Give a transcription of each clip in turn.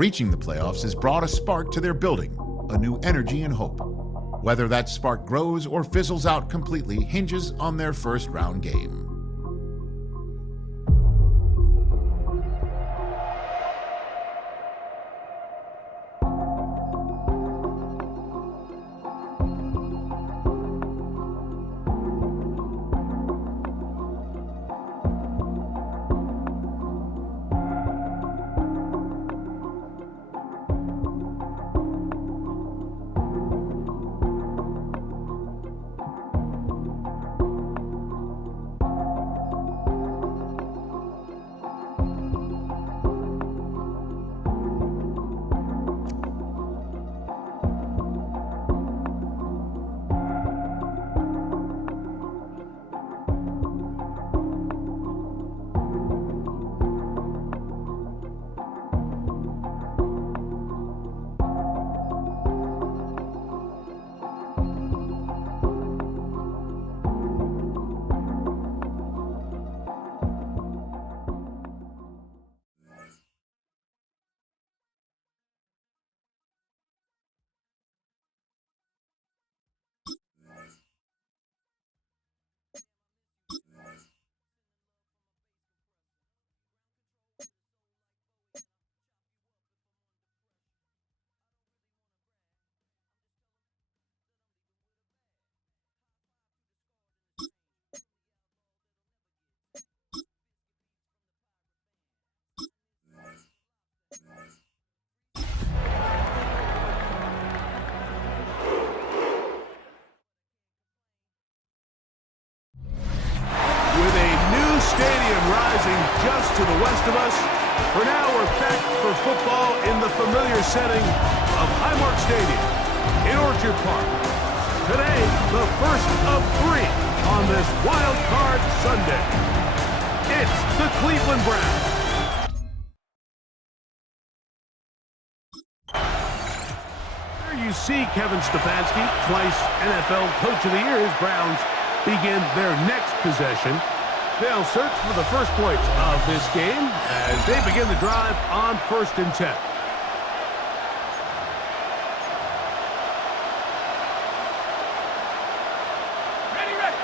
Reaching the playoffs has brought a spark to their building, a new energy and hope. Whether that spark grows or fizzles out completely hinges on their first round game. Stadium rising just to the west of us. For now, we're back for football in the familiar setting of Highmark Stadium in Orchard Park. Today, the first of 3 on this Wild Card Sunday. It's the Cleveland Browns. There you see Kevin Stefanski, twice NFL Coach of the Year. His Browns begin their next possession. They'll search for the first points of this game as they begin the drive on 1st and 10. Ready, ready.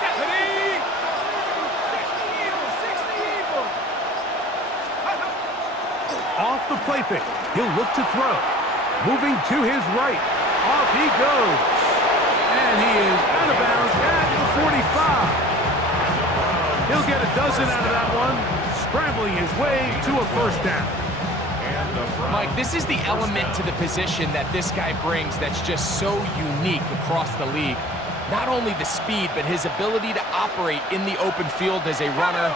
Set. Ready. 60 Eagles. Off the play fake. He'll look to throw. Moving to his right. Off he goes. And he is out of bounds at the 45. He'll get a dozen out of that one, scrambling his way to a first down. Mike, this is the element to the position that this guy brings that's just so unique across the league. Not only the speed, but his ability to operate in the open field as a runner.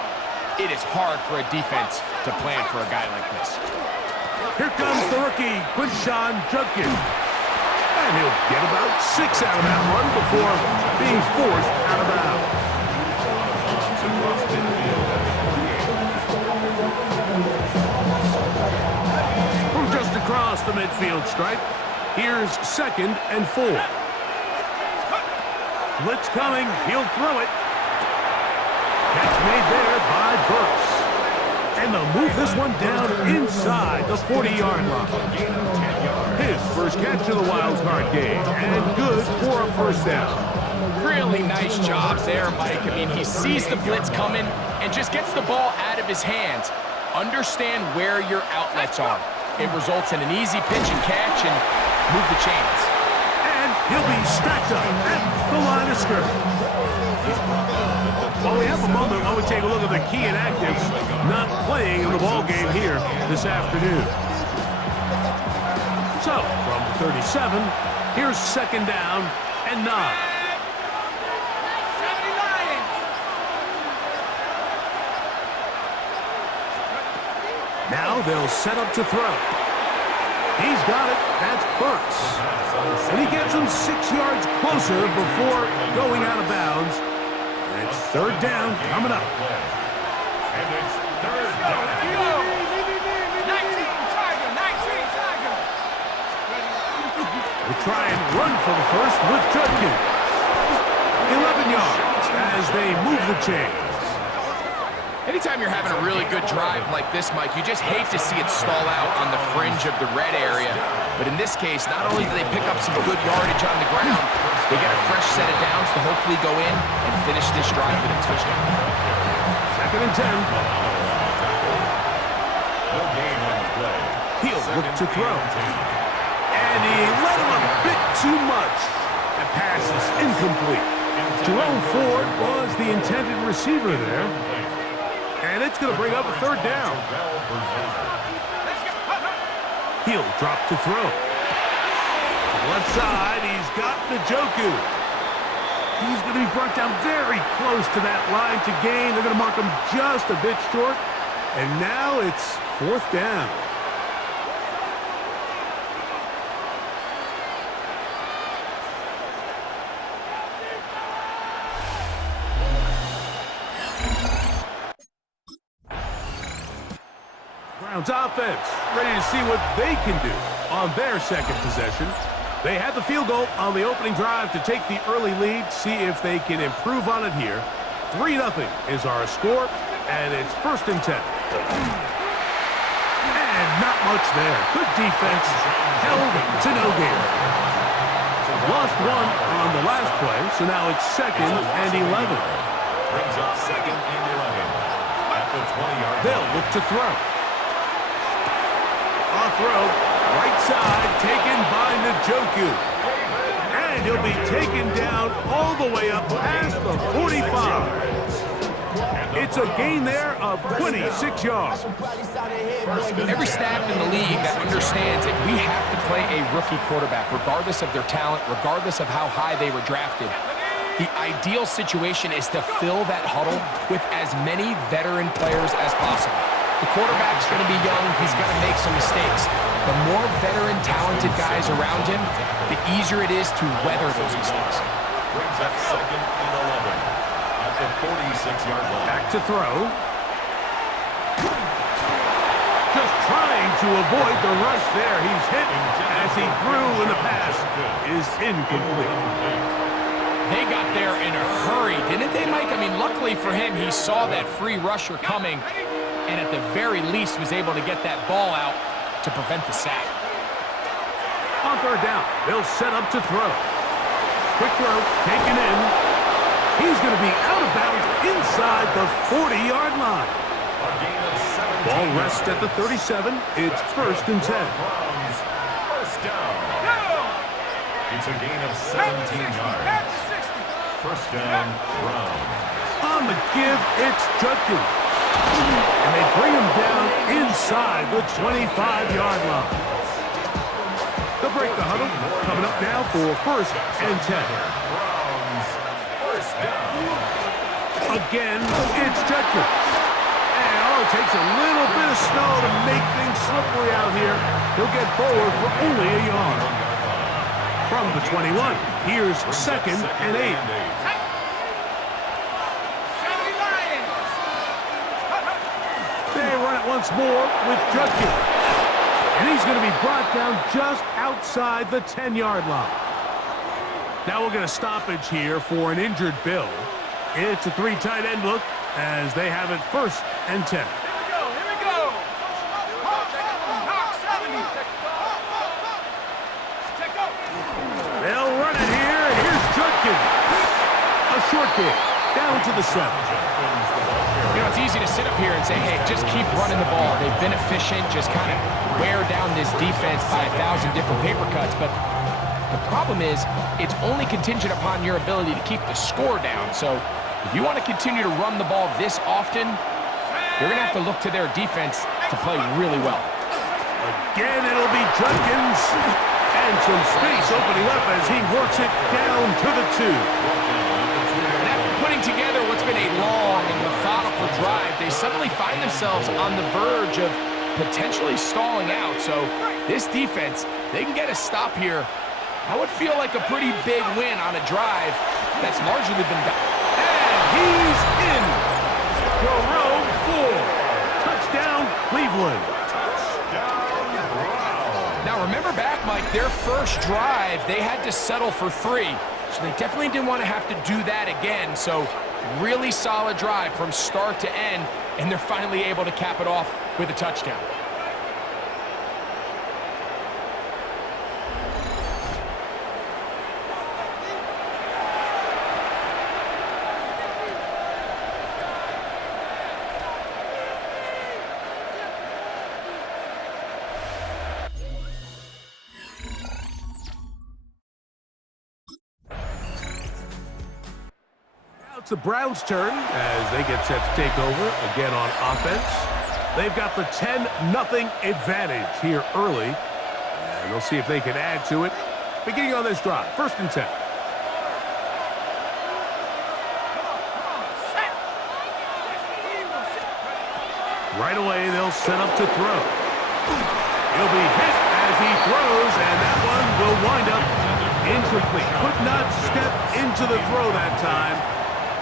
It is hard for a defense to plan for a guy like this. Here comes the rookie, Quinshawn Judkins. And he'll get about 6 out of that one before being forced out of bounds. From just across the midfield stripe, here's 2nd and 4. Blitz coming, he'll throw it. Catch made there by Burks. And they'll move this one down inside the 40-yard line. His first catch of the wild card game, and good for a first down. Really nice job there, Mike. I mean, he sees the blitz coming and just gets the ball out of his hands. Understand where your outlets are. It results in an easy pitch and catch and move the chains. And he'll be stacked up at the line of scrimmage. While we have a moment, while we take a look at the key inactives not playing in the ball game here this afternoon. So, from the 37, here's 2nd down and 9. 79. Now they'll set up to throw. He's got it. That's Burks. And he gets him 6 yards closer before going out of bounds. And it's 3rd down coming up. And it's 3rd down. 19 Tiger. We'll try and run for the first with Judkins. 11 yards as they move the chains. Anytime you're having a really good drive like this, Mike, you just hate to see it stall out on the fringe of the red area. But in this case, not only do they pick up some good yardage on the ground, they get a fresh set of downs to hopefully go in and finish this drive with a touchdown. 2nd and 10. He'll look to throw. And he let him a bit too much. That pass is incomplete. Jerome Ford was the intended receiver there. And it's going to bring up a 3rd down. He'll drop to throw. To the left side, he's got Njoku. He's going to be brought down very close to that line to gain. They're going to mark him just a bit short. And now it's 4th down. Browns offense ready to see what they can do on their 2nd possession. They had the field goal on the opening drive to take the early lead. See if they can improve on it here. 3-0 is our score, and it's 1st and 10. And not much there. Good defense. Held to no gain. Lost 1 on the last play, so now it's 2nd and 11. Brings up 2nd and 11 at the 20-yard line. They'll look to throw. Off throw, right side, taken by Njoku. And he'll be taken down all the way up past the 45. It's a gain there of 26 yards. Every staff in the league that understands if we have to play a rookie quarterback, regardless of their talent, regardless of how high they were drafted, the ideal situation is to fill that huddle with as many veteran players as possible. The quarterback's going to be young. He's going to make some mistakes. The more veteran, talented guys around him, the easier it is to weather those mistakes. Brings up 2nd and 11 at the 46-yard line. Back to throw. Just trying to avoid the rush there. He's hit as he threw, and the pass is incomplete. They got there in a hurry, didn't they, Mike? I mean, luckily for him, he saw that free rusher coming, and at the very least was able to get that ball out to prevent the sack. On 3rd down, they'll set up to throw. Quick throw, taken in. He's going to be out of bounds inside the 40-yard line. A gain of 17. Ball rests at the 37. It's 1st and 10. Browns, 1st down. It's a gain of 17 yards. 1st down, Browns. On the give, it's Judkins. And they bring him down inside the 25-yard line. They'll break the huddle. Coming up now for 1st and 10. Browns, 1st down. Again, it's Judkins. And it takes a little bit of snow to make things slippery out here. He'll get forward for only a yard. From the 21, here's 2nd and 8. They run it once more with Judkins. And he's going to be brought down just outside the 10-yard line. Now we'll get a stoppage here for an injured Bill. It's a 3 tight end look as they have it 1st and 10. Here we go. Hawk 70. Check out. They'll run it here, and here's Judkins. A short game, down to the 7. You know, it's easy to sit up here and say, hey, just keep running the ball. They've been efficient, just kind of wear down this defense by 1,000 different paper cuts. But the problem is, it's only contingent upon your ability to keep the score down. So if you want to continue to run the ball this often, you're going to have to look to their defense to play really well. Again, it'll be Judkins. And some space opening up as he works it down to the 2. And after putting together what's been a long and methodical drive, they suddenly find themselves on the verge of potentially stalling out. So this defense, they can get a stop here. That would feel like a pretty big win on a drive that's largely been done. And he's in. Jerome Ford. Touchdown, Cleveland. Now remember back, Mike, their first drive, they had to settle for 3. So they definitely didn't want to have to do that again. So really solid drive from start to end. and they're finally able to cap it off with a touchdown. It's the Browns' turn as they get set to take over again on offense. They've got the 10-0 advantage here early, and they'll see if they can add to it. Beginning on this drive, 1st and 10. Right away, they'll set up to throw. He'll be hit as he throws, and that one will wind up incomplete. Could not step into the throw that time.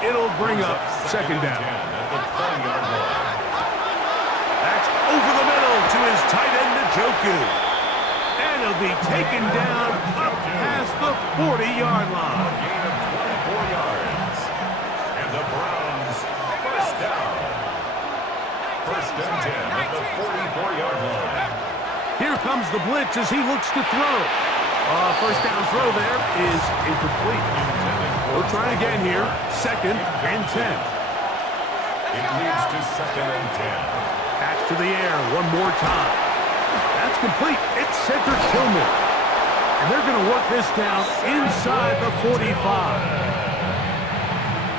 It'll bring up 2nd down. That's over the middle to his tight end, Njoku. And he'll be taken down up past the 40-yard line. Gain of 24 yards. And the Browns, 1st down. 1st and 10 at the 44-yard line. Here comes the blitz as he looks to throw. 1st down throw there is incomplete. We'll try again here. 2nd and 10. It leads to 2nd and 10. Back to the air one more time. That's complete. It's center Tillman. And they're going to work this down inside the 45.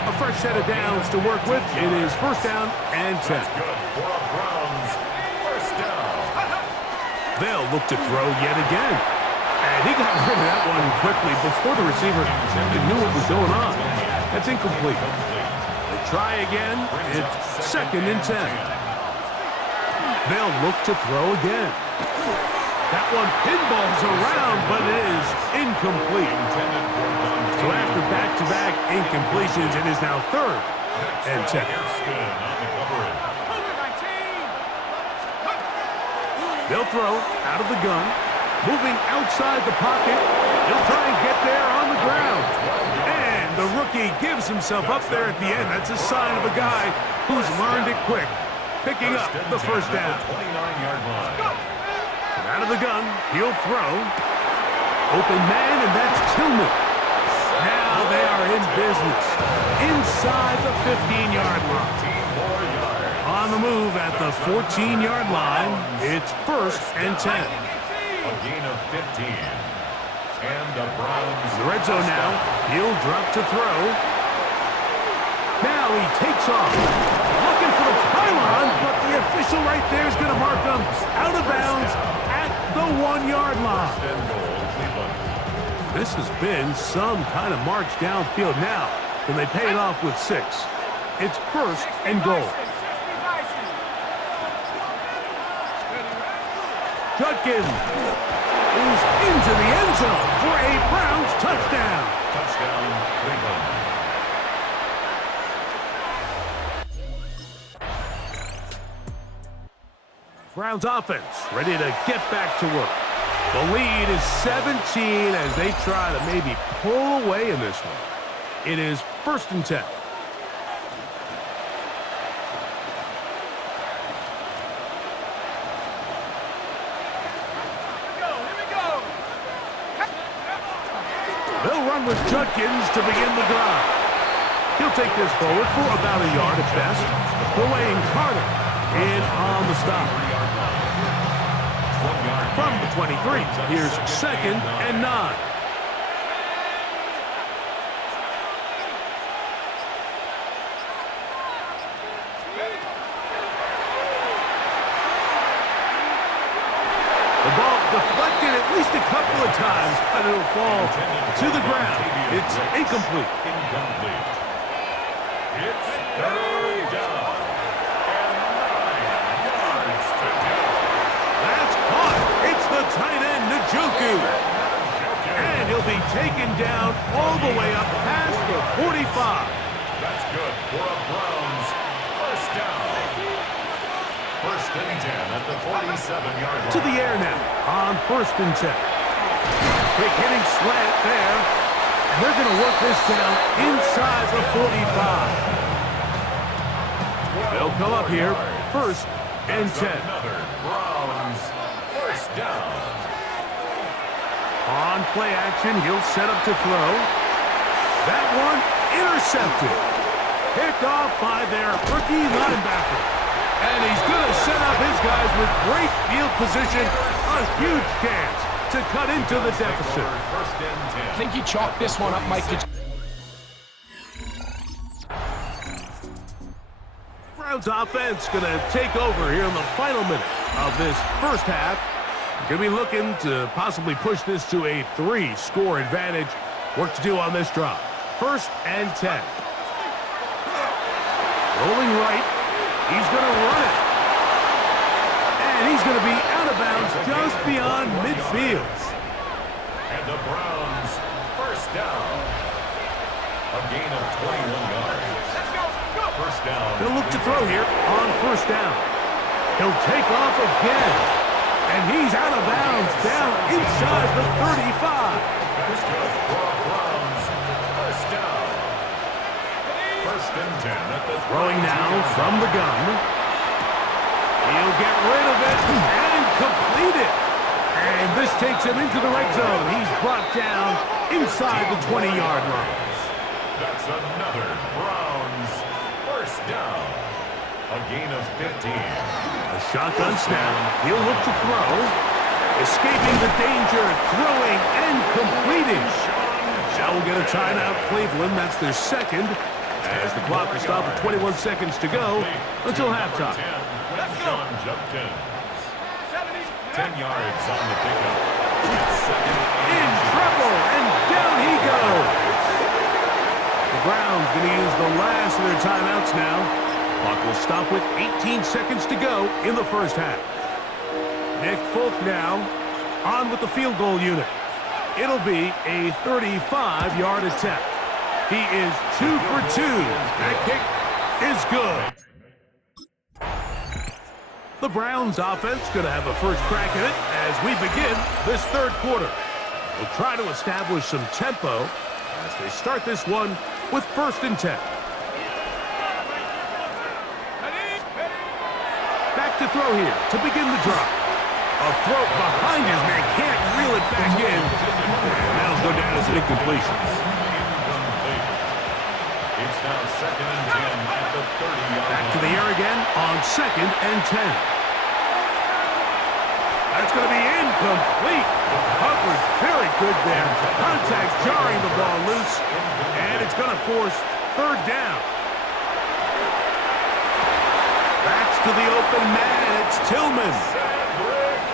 A fresh set of downs to work with. It is 1st down and 10. That's good for a Browns 1st down. They'll look to throw yet again. And he got rid of that one quickly before the receiver even knew what was going on. That's incomplete. They try again. It's 2nd and 10. They'll look to throw again. That one pinballs around, but it is incomplete. So after back-to-back incompletions, it is now 3rd and 10. They'll throw out of the gun. Moving outside the pocket. He'll try and get there on the ground. And the rookie gives himself up there at the end. That's a sign of a guy who's learned it quick. Picking up the 1st down. 29-yard line. From out of the gun, he'll throw. Open man, and that's Tillman. Now they are in business. Inside the 15-yard line. On the move at the 14-yard line, it's 1st and 10. A gain of 15. And the Browns. In the red zone now. He'll drop to throw. Now he takes off. Looking for the pylon, but the official right there is going to mark him out of bounds at the 1-yard line. This has been some kind of march downfield now. Can they pay it off with 6? It's 1st and goal. Judkins is into the end zone for a Browns touchdown. Touchdown, Cleveland. Browns offense ready to get back to work. The lead is 17 as they try to maybe pull away in this one. It is 1st and 10. They'll run with Judkins to begin the drive. He'll take this forward for about a yard at best. Delaying Carter in on the stop. From the 23, here's 2nd and 9. The ball deflected at least a couple of times, but it'll fall to the ground. It's incomplete. Incomplete. It's 3rd down. And 9 yards to go. That's caught. It's the tight end, Njoku. And he'll be taken down all the way up past the 45. That's good for a Browns 1st down. 1st and 10 at the 47-yard line. To the air now on 1st and 10. Quick hitting slant there. And they're going to work this down inside the 45. They'll come up here, first and 10. Another Browns first down. On play action, he'll set up to throw. That one intercepted. Picked off by their rookie linebacker. And he's going to set up his guys with great field position. A huge chance to cut into the deficit. First and 10. I think he chalked this one up, Mike. Browns offense going to take over here in the final minute of this first half. Going to be looking to possibly push this to a 3-score advantage. Work to do on this drive. First and 10. Rolling right. He's going to run it. And he's going to be out of bounds just beyond midfield. And the Browns first down. A gain of 21 yards. Let's go. Go. First down. He'll look to throw here on first down. He'll take off again. And he's out of bounds down inside the 35. That's good for Browns. First down. First and 10 at the Throwing now from the gun. He'll get rid of it and complete it. And this takes him into the red zone. He's brought down inside the 20-yard line. That's another Browns first down. A gain of 15. A shotgun snap. He'll look to throw. Escaping the danger, throwing and completing. Now we'll get a timeout, Cleveland. That's their second. As the clock will stop with 21 seconds to go until halftime. Let's go. Jumped in. 10 yards on the pickup. It's second In trouble, and down he goes. The Browns going to use the last of their timeouts now. Clock will stop with 18 seconds to go in the first half. Nick Folk now on with the field goal unit. It'll be a 35-yard attempt. He is 2 for 2. That kick is good. The Browns offense going to have a first crack at it as we begin this third quarter. We'll try to establish some tempo as they start this one with first and 10. Back to throw here to begin the drive. A throw behind his man, can't reel it back in. And that'll go down as an incompletion. It's now second and 10 at the 30-yard Back to the air again on second and 10. That's going to be incomplete. Coverage very good there. Contact jarring the ball loose. And it's going to force third down. Backs to the open man. It's Tillman.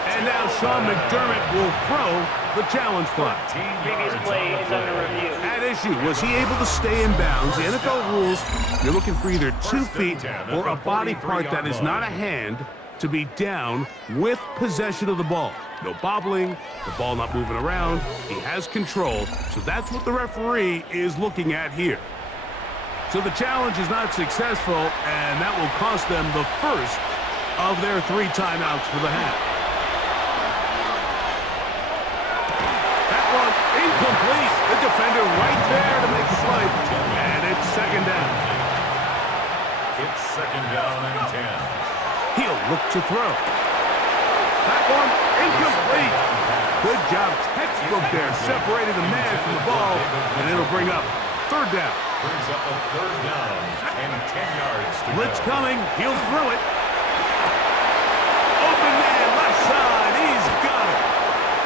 And now Sean McDermott will throw the challenge flag. Previous play is under review. At issue, was he able to stay in bounds? The NFL rules, you're looking for either 2 feet or a body part that is not a hand to be down with possession of the ball. No bobbling, the ball not moving around. He has control, so that's what the referee is looking at here. So the challenge is not successful, and that will cost them the first of their 3 timeouts for the half. That one incomplete. The defender right there to make the play, and it's second down. It's second down and 10. He'll look to throw. That one incomplete. Good job, textbook there, separating the man from the ball, and it'll bring up third down. Brings up a third down and 10 yards to Blitz go. coming. He'll throw it. Open man, left side. He's got it.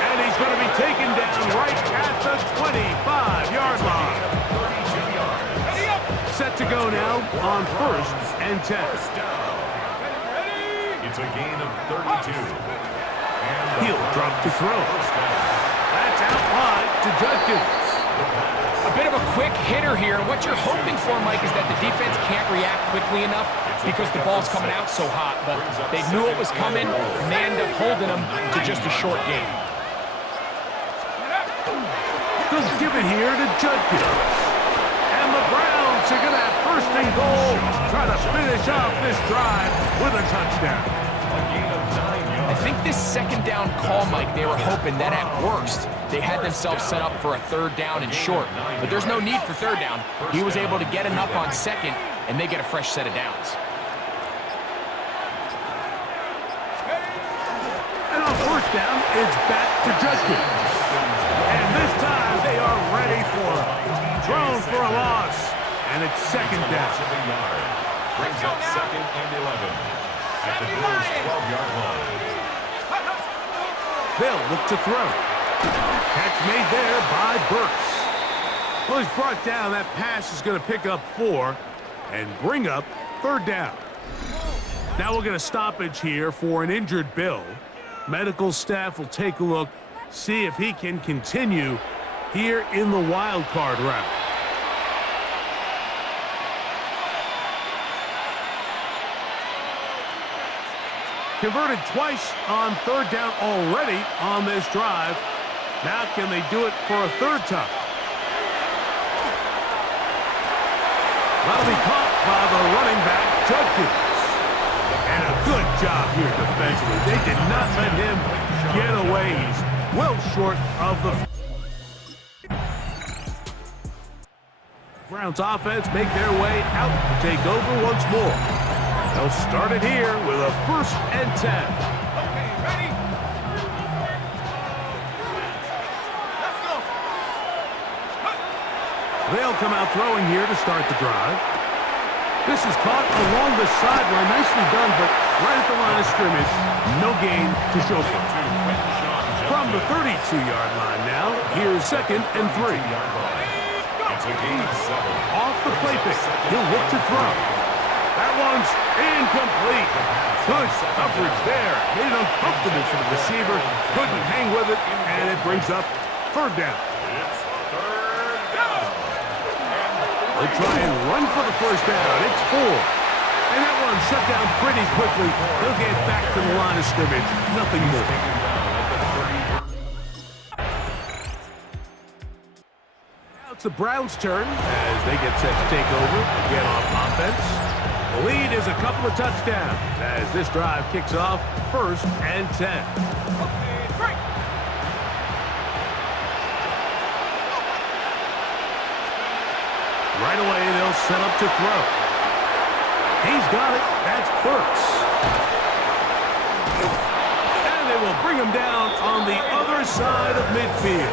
And he's going to be taken down right at the 25-yard line. 32 yards. Set to go now on first and 10. First down. It's a gain of 32. And He'll drop to throw. first down. That's out wide to Judkins. A bit of a quick hitter here. What you're hoping for, Mike, is that the defense can't react quickly enough because the ball's coming out so hot. But they knew it was coming, and they end up holding them to just a short game. They'll give it here to Judkins. And the Browns are going to have first and goal. Try to finish off this drive with a touchdown. A gain of 9 yards. I think this second down call, Mike, they were hoping that at worst they had themselves set up for a third down and short. But there's no need for third down. He was able to get enough on second, and they get a fresh set of downs. It's back to Judkins. And this time they are ready for it. Thrown for a loss. And it's second down. Brings up second and 11. At the Bills' 12-yard line. They'll look to throw. Catch made there by Burks. Well, he's brought down. That pass is going to pick up 4 and bring up third down. Now we'll get a stoppage here for an injured Bill. Medical staff will take a look, see if he can continue here in the wild card round. Converted twice on third down already on this drive. Now can they do it for a third time? That'll be caught by the running back, Judkins. And a good job here defensively. They did not let him get away. He's well short of the... Browns offense make their way out to take over once more. They'll start it here with a 1st and 10. Okay, ready? Let's go. They'll come out throwing here to start the drive. This is caught along the sideline. Nicely done, but right at the line of scrimmage, no gain to show for it. From the 32-yard line now, here's 2nd and 3. It's a gain of 7. Off the play fake, he'll look to throw. That one's incomplete. Good coverage there. Made it uncomfortable for the receiver. Couldn't hang with it, and it brings up third down. It's third down. They'll try and run for the first down. It's 4. And that one shut down pretty quickly. They'll get back to the line of scrimmage. Nothing more. Now it's the Browns' turn as they get set to take over again on offense. The lead is a couple of touchdowns as this drive kicks off 1st and 10. Okay, break. Right away, they'll set up to throw. He's got it. That's Burks. And they will bring him down on the other side of midfield.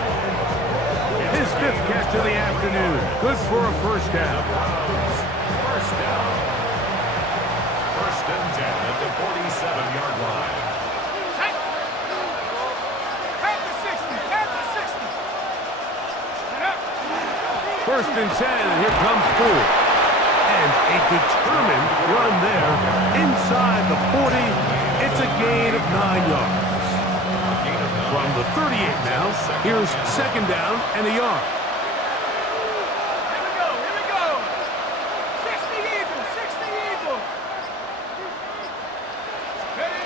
His 5th catch of the afternoon. Good for a first down. First down. 1st and 10 at the 47-yard line. Hey. Have the 60. Have the 60. Get up. 1st and 10, and here comes 4. And a determined run there inside the 40. It's a gain of 9 yards. From the 38 now, here's 2nd down and a yard. Here we go. Here we go. 60 Eagles. 60 Eagles. Ready?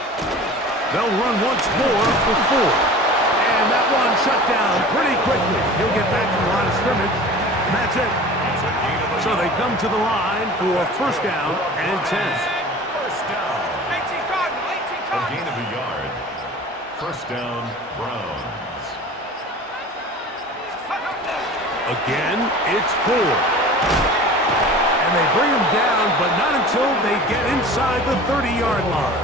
They'll run once more with 4. And that one shut down pretty quickly. He'll get back to the line of scrimmage, and that's it. So they come to the line for 1st down and 10. First down. 18 Cardinal. 18 A Cardinal. gain of a yard. First down, Browns. Again, it's 4. And they bring him down, but not until they get inside the 30-yard line.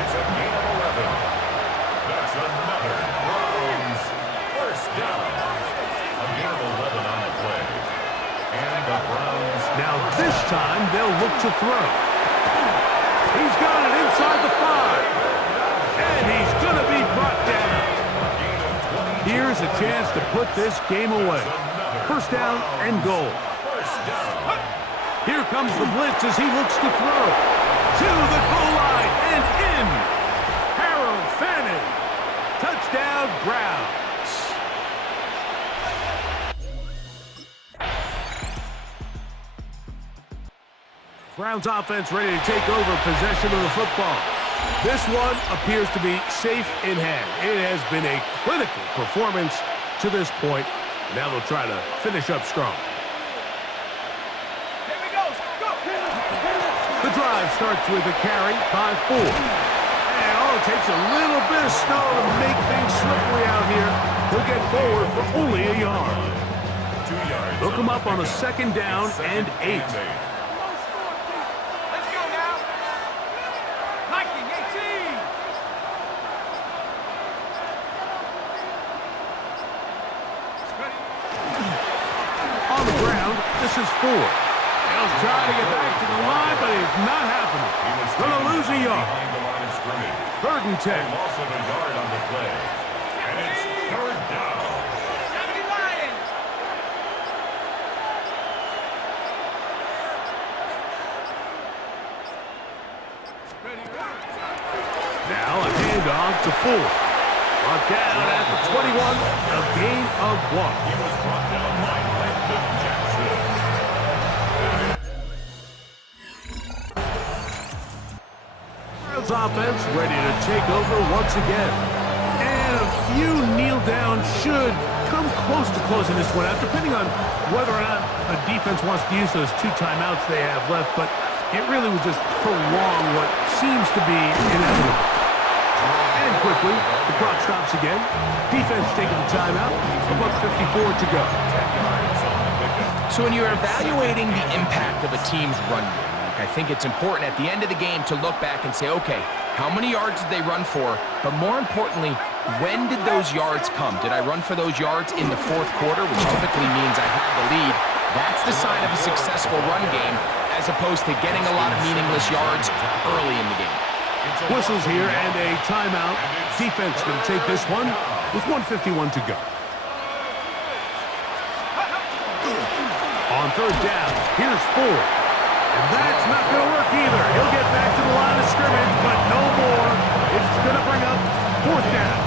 It's a gain of 11. That's another Browns first down. A gain of 11 on the play. And the Browns... Now this time, they'll look to throw. He's got it inside the 5. And he's going to be brought down. Here's a chance to put this game away. First down and goal. Here comes the blitz as he looks to throw. To the goal line and in. Harold Fanning. Touchdown, Browns. Browns offense ready to take over possession of the football. This one appears to be safe in hand. It has been a clinical performance to this point. Now they'll try to finish up strong. Here we go. Go. The drive starts with a carry by 4. And all it takes a little bit of snow to make things slippery out here. He'll get forward for only a yard. 2 yards. They'll come up on a 2nd down and 8. Let's go now. Viking 18. This is 4. He'll try to get back to the line, but it's not happening. Going to lose a yard. 3rd and 10. Loss of a yard on the play. And it's 3rd down. 70 Lions. Now a handoff to Ford. Brought down at the 21, a gain of 1. He was brought down by Landon Jackson. Browns offense ready to take over once again. And a few kneel downs should come close to closing this one out, depending on whether or not the defense wants to use those 2 timeouts they have left, but it really would just prolong what seems to be inevitable. And quickly, the clock stops again. Defense taking the timeout. $1:54 to go. So when you're evaluating the impact of a team's run game, I think it's important at the end of the game to look back and say, okay, how many yards did they run for? But more importantly, when did those yards come? Did I run for those yards in the 4th quarter, which typically means I had the lead? That's the sign of a successful run game, as opposed to getting a lot of meaningless yards early in the game. Whistles here and a timeout. Defense going to take this one with 1:51 to go. On 3rd down, here's Ford. And that's not going to work either. He'll get back to the line of scrimmage, but no more. It's going to bring up 4th down.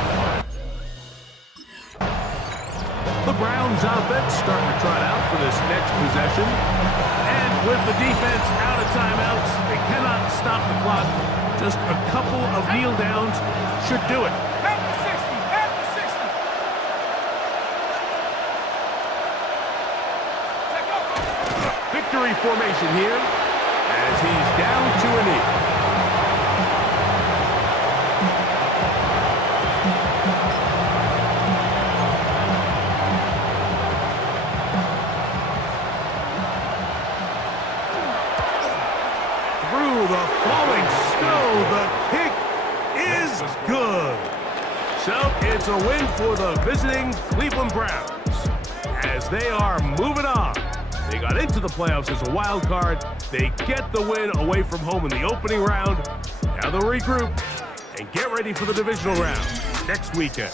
The Browns offense starting to trot out for this next possession. And with the defense out of timeouts, they cannot stop the clock. Just a couple of kneel downs should do it. Half to 60. Half to 60. Victory formation here as he's down to a knee. Through the falling snow, the kick is good. So it's a win for the visiting Cleveland Browns as they are moving on. They got into the playoffs as a wild card. They get the win away from home in the opening round. Now they'll regroup and get ready for the divisional round next weekend.